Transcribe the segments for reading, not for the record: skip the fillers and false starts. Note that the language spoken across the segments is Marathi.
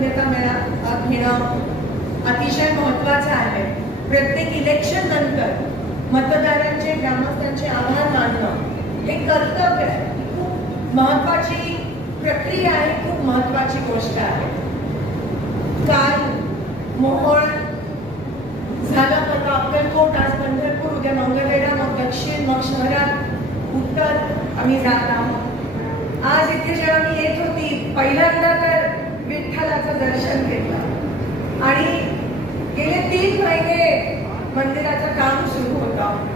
मान्यता घेणं अतिशय महत्त्वाचं आहे. प्रत्येक इलेक्शन नंतर मतदारांचे ग्रामस्थांचे आभार मानणं हे कर्तव्य आहे. खूप महत्त्वाची प्रक्रिया आहे, खूप महत्त्वाची गोष्ट आहे. काल मोहोळ झालं, तर अक्कलकोट, आज पंढरपूर, उद्या मंगळवेढा, मग दक्षिण, मग शहरात उत्तर आम्ही जात आहोत. आज इथे जेव्हा मी येत होती पहिल्यांदा तर विठ्ठलाचं दर्शन घेतलं आणि गेले 3 महिने मंदिराचं काम सुरू होतं.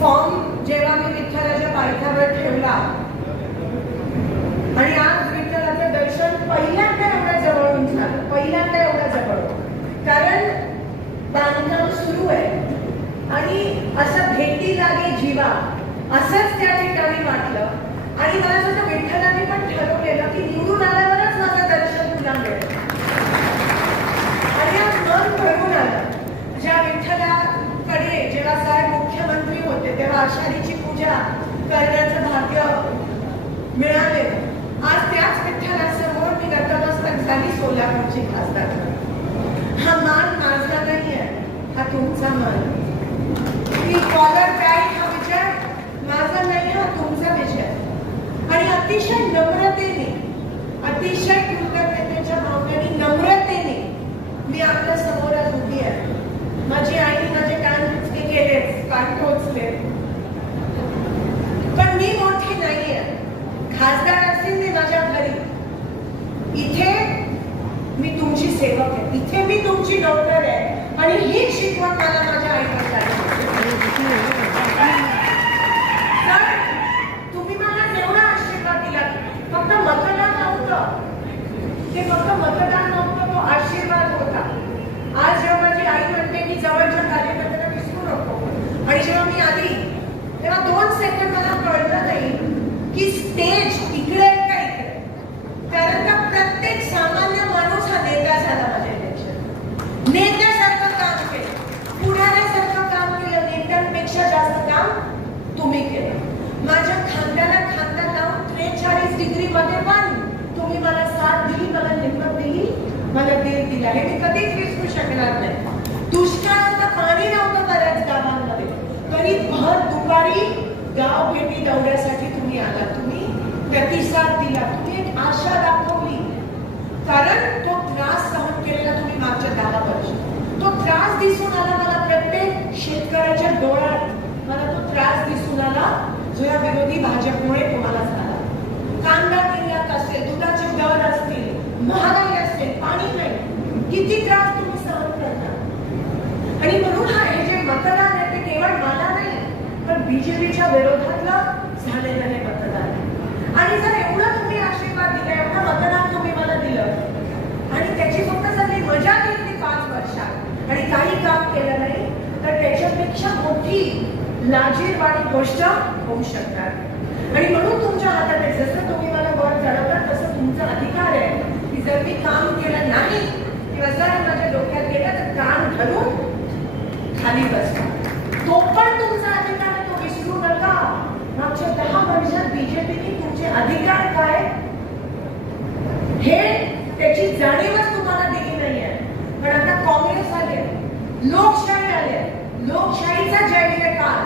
फॉर्म जेव्हा मी विठ्ठलाच्या पायथ्यावर ठेवला आणि आज विठ्ठलाचं दर्शन पहिल्यांदा एवढ्या जवळून झालं, पहिल्यांदा एवढ्या जवळून. कारण बांधकाम सुरू आहे आणि असं भेटी लागे जीवा असंच त्या ठिकाणी वाटलं. आणि मला असं विठ्ठलाने पण ठरवलेलं की निवडून आल्यावरच माझं दर्शन तुला मिळेल. आणि आज मन भरून आलं. ज्या विठ्ठलाकडे जेव्हा साहेब मुख्यमंत्री होते तेव्हा आषाढीची पूजा करण्याचं भाग्य मिळालेलं. आज त्याच विठ्ठलासमोर मी नतमस्तक झाली सोलापूरची खासदार. हा मान माझा नाही आहे, हा तुमचा मान. मी कॉलर बॅग हा विचार माझा नाही, हा तुमचा विचार. आणि अतिशय नम्रतेने, अतिशय कृतज्ञतेच्या भावनेने, नम्रतेने मी आपल्या समोर आज उभी आहे. माझी आईने माझे कान केलेच, कान टोचले, पण मी मोठी नाहीये. खासदार असतील ते माझ्या घरी, इथे मी तुमची सेवक आहे, इथे मी तुमची नोकर आहे. आणि ही शिकवण मला माझ्या आईकडे तुम्ही मला जेवढा आशीर्वाद दिला, फक्त मतदान नव्हतं ते, फक्त मतदान नव्हतं, तो आशीर्वाद होता. आज जेव्हा माझी आई म्हणते की जवळच्या कार्यकर्त्यांना विसरू नको, आणि जेव्हा मी आली तेव्हा 2 सेकंद मला कळलं नाही की स्टेज इकडे का इकडे. कारण का प्रत्येक सामान्य माणूस हा नेता झाला. माझ्या इलेक्शन नेत्यासारखं काम केलं, पुढाऱ्यासारखं काम केलं. नेत्यांपेक्षा जास्त काम तुम्ही केलं. माझ्या खांद्याला खांदा लावून 43 डिग्री मध्ये पण तुम्ही मला साथ दिली, मला हिंमत दिली, मला धीर दिला. हे मी कधीच विसरू शकणार नाही. दुष्काळाचं पाणी नव्हतं बऱ्याच गावांमध्ये, तरी भर दुपारी गाव भेटी दौऱ्यासाठी तुम्ही आला, तुम्ही प्रतिसाद दिला, तुम्ही एक आशा दाखवली. कारण तो त्रास सहन केलेला तुम्ही मागच्या 10 वर्ष, तो त्रास दिसून आला मला. प्रत्येक शेतकऱ्याच्या डोळ्यात मला तो त्रास दिसून आला जो या विरोधी भाजपमुळे तुम्हाला झाला. कांदा निर्यात असेल, दुधाचे दर असतील, महागाई असेल, पाणी नाही, किती त्रास तुम्ही सहन करता. आणि म्हणून हे जे मतदान आहे ते केवळ मला नाही, तर बीजेपीच्या विरोधातलं झालेलं हे मतदान. आणि जर एवढं तुम्ही आशीर्वाद दिला, एवढं मतदान तुम्ही मला दिलं आणि त्याची फक्त सगळी मजा घेतली 5 वर्षात आणि काही काम केलं नाही, तर त्याच्यापेक्षा मोठी लाजीरवाणी गोष्ट होऊ शकणार. आणि म्हणून तुमच्या हातात आहे, जसं तुम्ही मला वर चढवता तसं तुमचा अधिकार आहे की जर मी काम केलं नाही किंवा जर माझ्या डोक्यात गेलं तर कान धरून खाली बसता. तो पण तुमचा अधिकार आहे, तो विसरू नका. मागच्या 10 वर्षात बीजेपीने तुमचे अधिकार काय हे त्याची जाणीवच तुम्हाला दिली नाहीये. पण आता काँग्रेस आले, लोकशाही आले, लोकशाहीचा जय जयकार,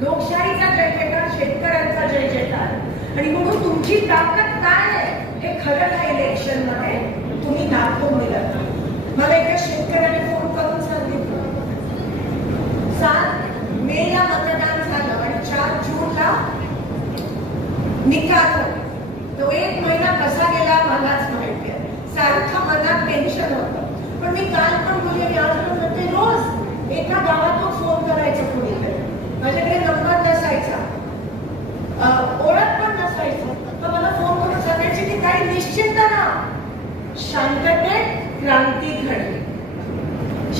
लोकशाहीचा जय जयकार, शेतकऱ्यांचा जय जयकार. आणि म्हणून तुमची ताकद काय आहे हे खरं या इलेक्शन मध्ये तुम्ही दाखवून दिलं. मला एका शेतकऱ्याने फोन करून सांगितलं 7 मेला मतदान झालं आणि 4 जूनला निकाल. तो 1 महिना कसा गेला मलाच माहिती आहे. सारखं मनात टेन्शन होतं. पण मी काल पण बोलले, मी आज पण म्हणते, रोज एका गावातून फोन करायचं कुणीकडे. माझ्याकडे नंबर नसायचा, ओळख पण नसायचं, तर मला फोन करून सांगायचे की काही निश्चित ना, शांततेत क्रांती घडली.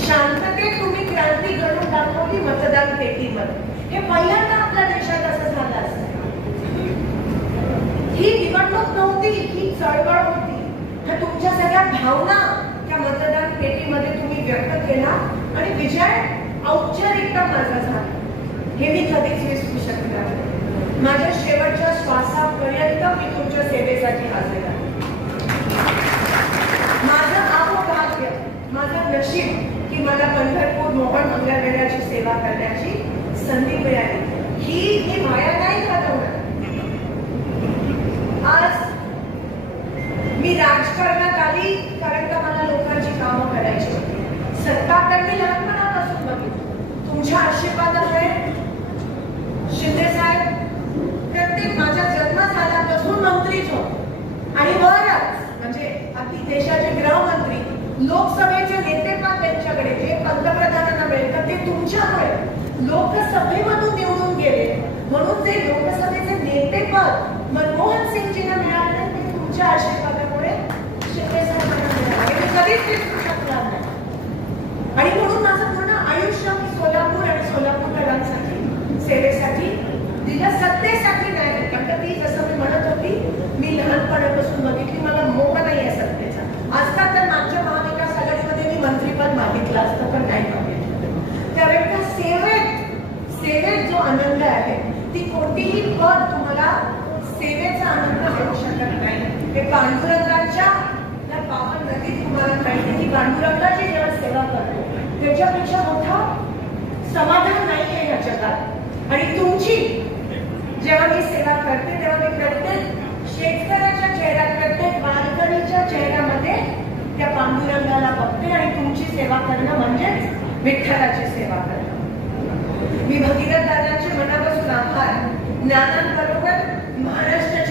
शांततेत तुम्ही क्रांती घडून दाखवली मतदान पेटीमध्ये. हे पहिल्यांदा आपल्या देशात असं झालं असतं. ही निवडणूक नव्हती, ही चळवळ होती. तर तुमच्या सगळ्या भावना त्या मतदान पेटीमध्ये तुम्ही व्यक्त केला आणि विजय औपचारिकता माझा झाला. हे मी कधीच विसरू शकणार नाही. माझ्या शेवटच्या श्वासापर्यंत मी तुमच्या सेवेसाठी हजर आहे. माझं पण मंगळवेढ्याची सेवा करण्याची संधी मिळाली. ही मी वाया नाही घालवणार. आज मी राजकारणात आली कारण का मला लोकांची कामं करायची होती. सत्ताकडे मी लहानपणापासून बघितलं. तुमच्या आशीर्वादामुळे शिंदे साहेब प्रत्येक माझा जन्म झाल्यापासून मंत्रीच होते आणि वरच म्हणजे अगदी देशाचे गृहमंत्री, लोकसभेचे नेतेपद त्यांच्याकडे जे पंतप्रधानांना मिळतं ते तुमच्यामुळे लोकसभेमधून निवडून गेले. म्हणून ते लोकसभेचे नेतेपद मनमोहन सिंगजींना मिळाले ते तुमच्या आशीर्वादामुळे शिंदे साहेबांना मिळाले. मी कधीच विसरू शकणार नाही. आणि म्हणून माझं पूर्ण आयुष्य मी सोलापूर आणि सोलापूरकरांसाठी सेवेसाठी दिलं, सत्तेसाठी नाही. कारण ती जसं मी म्हणत होती, मी लहानपणापासून बघितली, मला मोह नाही आहे सत्तेचा. आजकाल तर मागच्या महाविकास आघाडीमध्ये मी मंत्रीपद मागितलं असतं पण नाही मागितलं. त्यावेळेला सेवेत जो आनंद आहे ती कोणतीही पद तुम्हाला सेवेचा आनंद देऊ शकत नाही. ते पांडुरंगाच्या त्या पावन नदीत तुम्हाला माहिती की पांडुरंगाची जेव्हा सेवा करतो त्याच्यापेक्षा मोठा समाधान नाही आहे या जगात. आणि तुमची जेव्हा मी सेवा करते तेव्हा मी प्रत्येक शेतकऱ्याच्या चेहऱ्यात, प्रत्येक वारकरीच्या चेहऱ्यामध्ये त्या पांडुरंगाला बघते आणि तुमची सेवा करणं म्हणजेच विठ्ठलाची सेवा करणं. मी भगीरथ दादांचे मनापासून आभार. ज्ञानांबरोबर महाराष्ट्र